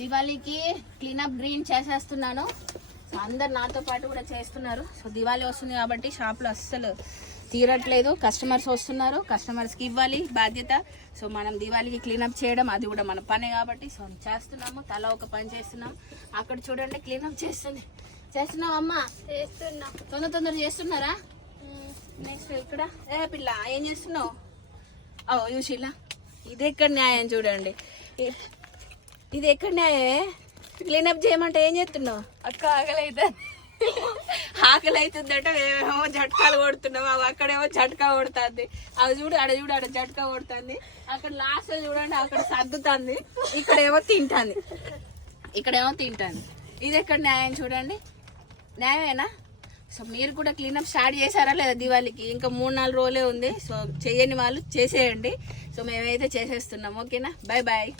దివాళీకి cleanup green చేసేస్తున్నాను. So అందరు నాతో పాటు కూడా చేస్తున్నారు. సో దివాళీ వస్తుంది కాబట్టి షాప్లో అస్సలు తీరట్లేదు. కస్టమర్స్ వస్తున్నారు, కస్టమర్స్కి ఇవ్వాలి బాధ్యత. సో మనం దివాళీకి క్లీనప్ చేయడం అది కూడా మన పనే కాబట్టి సో చేస్తున్నాము. తలా ఒక పని చేస్తున్నాం. అక్కడ చూడండి క్లీనప్ చేస్తున్నాం అమ్మా. చేస్తున్నా. తొందర చేస్తున్నారా? నెక్స్ట్ ఇక్కడ ఏ పిల్ల ఏం చేస్తున్నావు? ఓ యూషిలా, ఇది ఎక్కడ న్యాయం చూడండి. ఇది ఎక్కడ న్యాయమే? క్లీనప్ చేయమంటే ఏం చేస్తున్నావు? అక్క ఆకలి అవుతుందట, ఏమేమో జట్కాలు కొడుతున్నావు. అవి అక్కడేమో జట్కా కొడుతుంది. అవి చూడు ఆడ జట్కా కొడుతుంది. అక్కడ లాస్ట్ చూడండి, అక్కడ సర్దుతుంది, ఇక్కడేమో తింటుంది. ఇది ఎక్కడ న్యాయం చూడండి? న్యాయమేనా? సో మీరు కూడా క్లీనప్ స్టార్ట్ చేశారా లేదా దివాళీకి? ఇంకా 3-4 రోజులే ఉంది. సో చేయని వాళ్ళు చేసేయండి. సో మేమైతే చేసేస్తున్నాం. ఓకేనా? బాయ్.